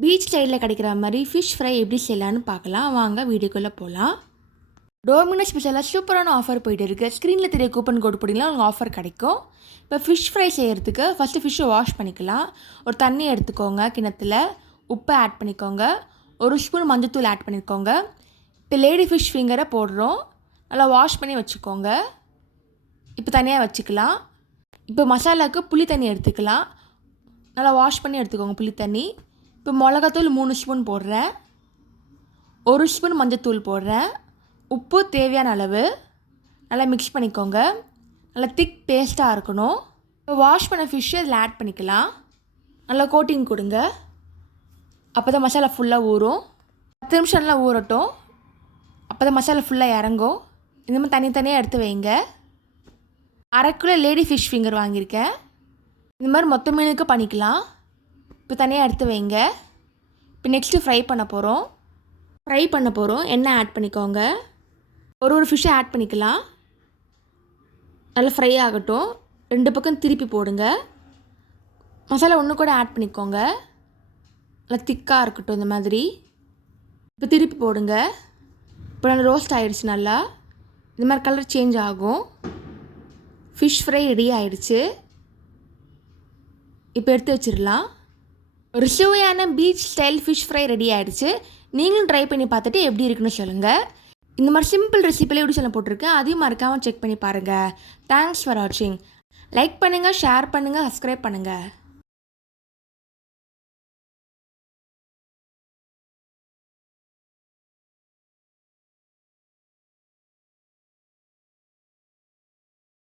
Beach ஸ்டைலில் கிடைக்கிற மாதிரி ஃபிஷ் ஃப்ரை எப்படி செய்யலான்னு பார்க்கலாம். வாங்க வீடியோக்குள்ளே போகலாம். டோமினோஸ் ஸ்பெஷலாக சூப்பரான ஆஃபர் போயிட்டு இருக்குது. ஸ்க்ரீனில் தெரிய கூப்பன் கோட் போட்டிங்கன்னா உங்களுக்கு ஆஃபர் கிடைக்கும். இப்போ ஃபிஷ் ஃப்ரை செய்கிறதுக்கு ஃபஸ்ட்டு ஃபிஷ்ஷை வாஷ் பண்ணிக்கலாம். ஒரு தண்ணி எடுத்துக்கோங்க, கிணத்துல உப்பை ஆட் பண்ணிக்கோங்க, 1 ஸ்பூன் மஞ்சத்தூள் ஆட் பண்ணிக்கோங்க. இப்போ லேடி ஃபிஷ் ஃபிங்கரை போடுறோம், நல்லா வாஷ் பண்ணி வச்சுக்கோங்க. இப்போ தனியாக வச்சுக்கலாம். இப்போ மசாலாவுக்கு புளி தண்ணி எடுத்துக்கலாம், நல்லா வாஷ் பண்ணி எடுத்துக்கோங்க புளி தண்ணி. இப்போ மிளகாத்தூள் 3 ஸ்பூன் போடுறேன், 1 ஸ்பூன் மஞ்சத்தூள் போடுறேன், உப்பு தேவையான அளவு, நல்லா மிக்ஸ் பண்ணிக்கோங்க. நல்லா திக் பேஸ்ட்டாக இருக்கணும். இப்போ வாஷ் பண்ண ஃபிஷ்ஷு அதில் ஆட் பண்ணிக்கலாம். நல்லா கோட்டிங் கொடுங்க, அப்போ தான் மசாலா ஃபுல்லாக ஊறும். 10 நிமிஷம் நல்லா ஊறட்டும், அப்போ தான் மசாலா ஃபுல்லாக இறங்கும். இந்த மாதிரி தனித்தனியாக எடுத்து வைங்க. 1/2 கிலோ லேடி ஃபிஷ் ஃபிங்கர் வாங்கியிருக்கேன். இந்த மாதிரி மொத்த மீனுக்கு பண்ணிக்கலாம். இப்போ தனியாக எடுத்து வைங்க. இப்போ நெக்ஸ்ட்டு ஃப்ரை பண்ண போகிறோம். எண்ணெய் ஆட் பண்ணிக்கோங்க, ஒரு ஃபிஷ்ஷை ஆட் பண்ணிக்கலாம். நல்லா ஃப்ரை ஆகட்டும். 2 பக்கம் திருப்பி போடுங்க. மசாலா ஒன்று கூட ஆட் பண்ணிக்கோங்க, நல்லா திக்காக இருக்கட்டும் இந்த மாதிரி. இப்போ திருப்பி போடுங்க. இப்போ நல்லா ரோஸ்ட் ஆகிடுச்சு. நல்லா இந்த மாதிரி கலர் சேஞ்ச் ஆகும். ஃபிஷ் ஃப்ரை ரெடி ஆகிடுச்சு. இப்போ எடுத்து வச்சிடலாம். ஒரு சுவையான beach style fish fry ready ஆகிடுச்சு. நீங்களும் ட்ரை பண்ணி பார்த்துட்டு எப்படி இருக்குன்னு சொல்லுங்கள். இந்த மாதிரி சிம்பிள் ரெசிபியில் எப்படி சொல்ல போட்டிருக்கேன், அதையும் மறக்காமல் செக் பண்ணி பாருங்கள். தேங்க்ஸ் ஃபார் வாட்சிங். லைக் பண்ணுங்கள், ஷேர் பண்ணுங்கள், சப்ஸ்கிரைப் பண்ணுங்கள்.